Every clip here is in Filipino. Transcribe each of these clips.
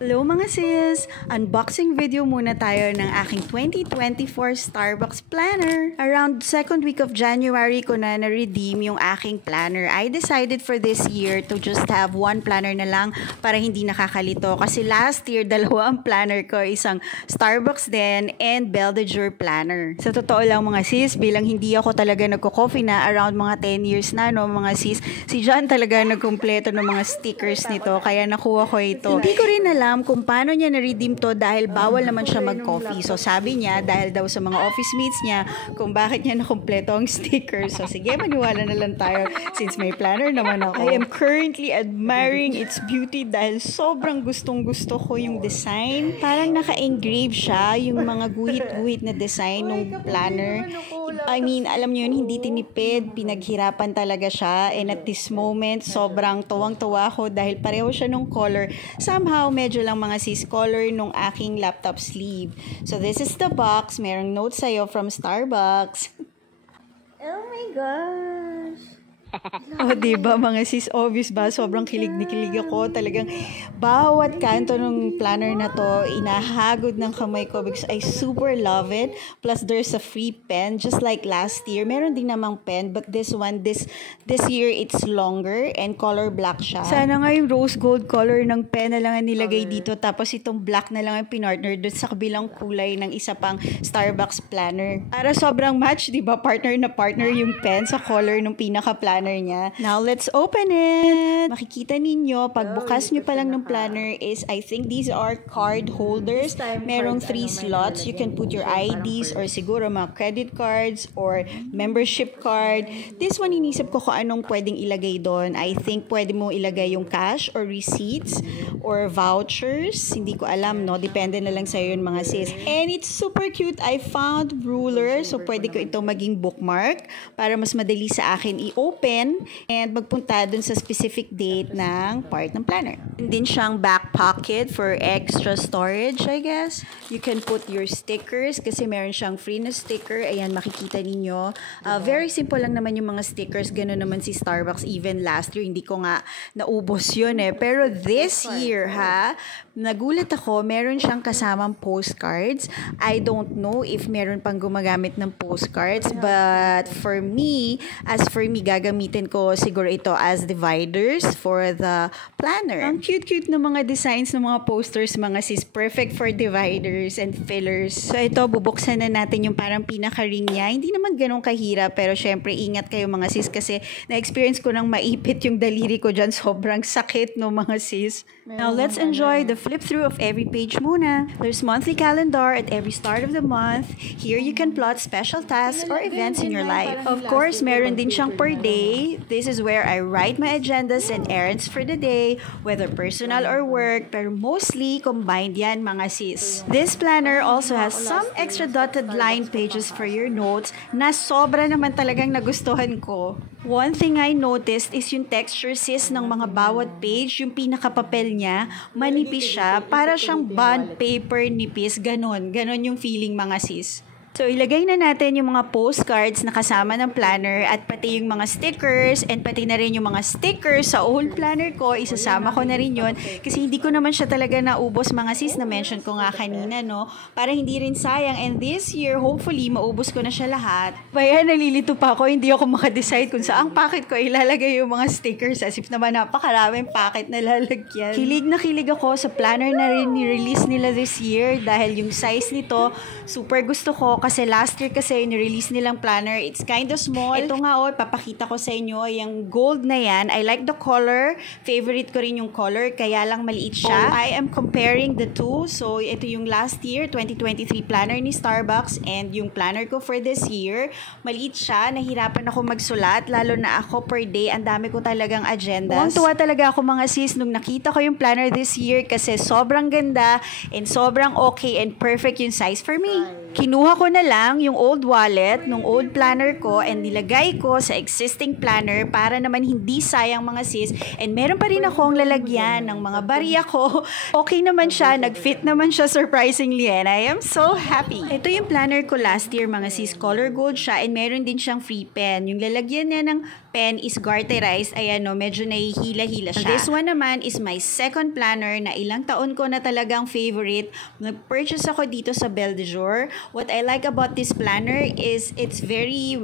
Hello mga sis! Unboxing video muna tayo ng aking 2024 Starbucks planner. Around second week of January ko na na-redeem yung aking planner. I decided for this year to just have one planner na lang para hindi nakakalito. Kasi last year, dalawa ang planner ko. Isang Starbucks din and Belle de Jour planner. Sa totoo lang mga sis, bilang hindi ako talaga nagko-coffee na around mga 10 years na, no mga sis, si John talaga nagkumpleto ng mga stickers nito. Kaya nakuha ko ito. Hindi ko rin alam kung paano niya na-redeem to dahil bawal naman siya mag-coffee. So sabi niya, dahil daw sa mga office mates niya, kung bakit niya nakumpleto ang stickers. So sige, maniwala na lang tayo since may planner naman ako. I am currently admiring its beauty dahil sobrang gustong-gusto ko yung design. Parang naka-engrave siya, yung mga guhit-guhit na design ng planner. I mean, alam niyo yun, hindi tinipid, pinaghirapan talaga siya. And at this moment, sobrang tuwang-tuwa ko dahil pareho siya nung color. Somehow, medyo lang mga sis color nung aking laptop sleeve. So this is the box. Merong note sa'yo from Starbucks. Oh my gosh! Oh, diba mga sis, obvious ba? Sobrang kilig na kilig ako. Talagang bawat kanto ng planner na to, inahagod ng kamay ko because I super love it. Plus, there's a free pen, just like last year. Meron din namang pen, but this one, this year, it's longer and color black siya. Sana nga yung rose gold color ng pen na lang ang nilagay dito. Tapos itong black na lang ang pinartner doon sa kabilang kulay ng isa pang Starbucks planner. Para sobrang match, diba? Partner na partner yung pen sa color ng pinaka-planner niya. Now, let's open it! Makikita ninyo, pagbukas nyo pa lang ng planner is, I think these are card holders. Merong 3 slots. You can put your IDs or siguro mga credit cards or membership card. This one, inisip ko kung anong pwedeng ilagay doon. I think pwede mo ilagay yung cash or receipts or vouchers. Hindi ko alam, no? Depende na lang sa'yo yun, mga sis. And it's super cute. I found ruler. So, pwede ko ito maging bookmark para mas madali sa akin i-open and magpunta dun sa specific date ng part ng planner. And din siyang back pocket for extra storage, I guess. You can put your stickers kasi meron siyang free na sticker. Ayan, makikita ninyo. Very simple lang naman yung mga stickers. Ganun naman si Starbucks. Even last year, hindi ko nga naubos yun eh. Pero this year, nagulat ako, meron siyang kasamang postcards. I don't know if meron pang gumagamit ng postcards, but for me, gagamitin ko siguro ito as dividers for the planner. Ang cute-cute na mga designs ng mga posters, mga sis, perfect for dividers and fillers. So ito, bubuksan na natin yung parang pinaka-ring niya. Hindi naman ganun kahirap, pero syempre ingat kayo mga sis kasi na-experience ko nang maipit yung daliri ko dyan. Sobrang sakit no mga sis. Now let's enjoy the flip through of every page muna. There's monthly calendar at every start of the month. Here you can plot special tasks or events in your life. Of course, meron din siyang per day. This is where I write my agendas and errands for the day, whether personal or work, pero mostly combined yan mga sis. This planner also has some extra dotted line pages for your notes na sobra naman talagang nagustuhan ko. One thing I noticed is yung texture sis ng mga bawat page, yung pinakapapel niya, manipis siya, para siyang bond paper nipis, ganon yung feeling mga sis. So, ilagay na natin yung mga postcards na kasama ng planner at pati yung mga stickers and pati na rin yung mga stickers sa old planner ko. Isasama ko na rin yun kasi hindi ko naman siya talaga naubos mga sis na mention ko nga kanina, no? Para hindi rin sayang. And this year, hopefully, maubos ko na siya lahat. Kaya nalilito pa ako, hindi ako makadecide kung saang packet ko ilalagay yung mga stickers as if naman napakaraming packet na lalagyan. Kilig na kilig ako sa planner na rin ni-release nila this year dahil yung size nito, super gusto ko. Kasi last year kasi ni-release nilang planner, it's kind of small. Ito nga papakita ko sa inyo, yung gold na yan. I like the color. Favorite ko rin yung color, kaya lang maliit siya. I am comparing the two. So, ito yung last year, 2023 planner ni Starbucks and yung planner ko for this year. Maliit siya. Nahirapan ako magsulat, lalo na ako per day. Ang dami ko talagang agendas. Tuwang-tuwa talaga ako mga sis nung nakita ko yung planner this year kasi sobrang ganda and sobrang okay and perfect yung size for me. Kinuha ko na lang yung old wallet nung old planner ko and nilagay ko sa existing planner para naman hindi sayang mga sis. And meron pa rin akong lalagyan ng mga barya ko. Okay naman siya, nag-fit naman siya surprisingly and I am so happy. Ito yung planner ko last year mga sis, color gold siya and meron din siyang free pen. Yung lalagyan niya ng pen is garterized. Ayan no, medyo nahihila-hila siya. This one naman is my second planner na ilang taon ko na talagang favorite. Nag-purchase ako dito sa Belle de Jour. What I like about this planner is it's very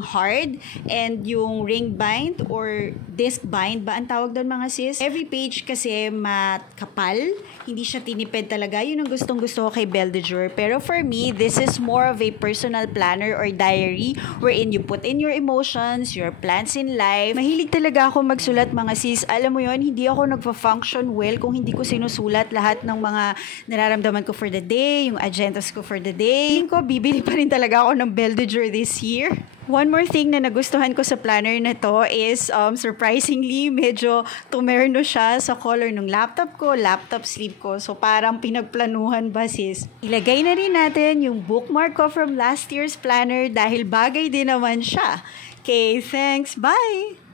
hard, and yung ring bind or disc bind ba ang tawag doon mga sis? Every page kasi makapal, hindi siya tinipid talaga. Yun ang gustong-gusto ko kay Belle de Jour. Pero for me, this is more of a personal planner or diary wherein you put in your emotions, your plans in life. Mahilig talaga ako magsulat mga sis. Alam mo yun, hindi ako nagpa-function well kung hindi ko sinusulat lahat ng mga nararamdaman ko for the day, yung agendas ko for the day. Feeling ko, bibili pa rin talaga ako ng Belle de Jour this year. One more thing na nagustuhan ko sa planner na to is surprisingly medyo tumerno siya sa color ng laptop ko, laptop sleeve ko. So parang pinagplanuhan ba sis? Ilagay na rin natin yung bookmark ko from last year's planner dahil bagay din naman siya. Okay, thanks. Bye!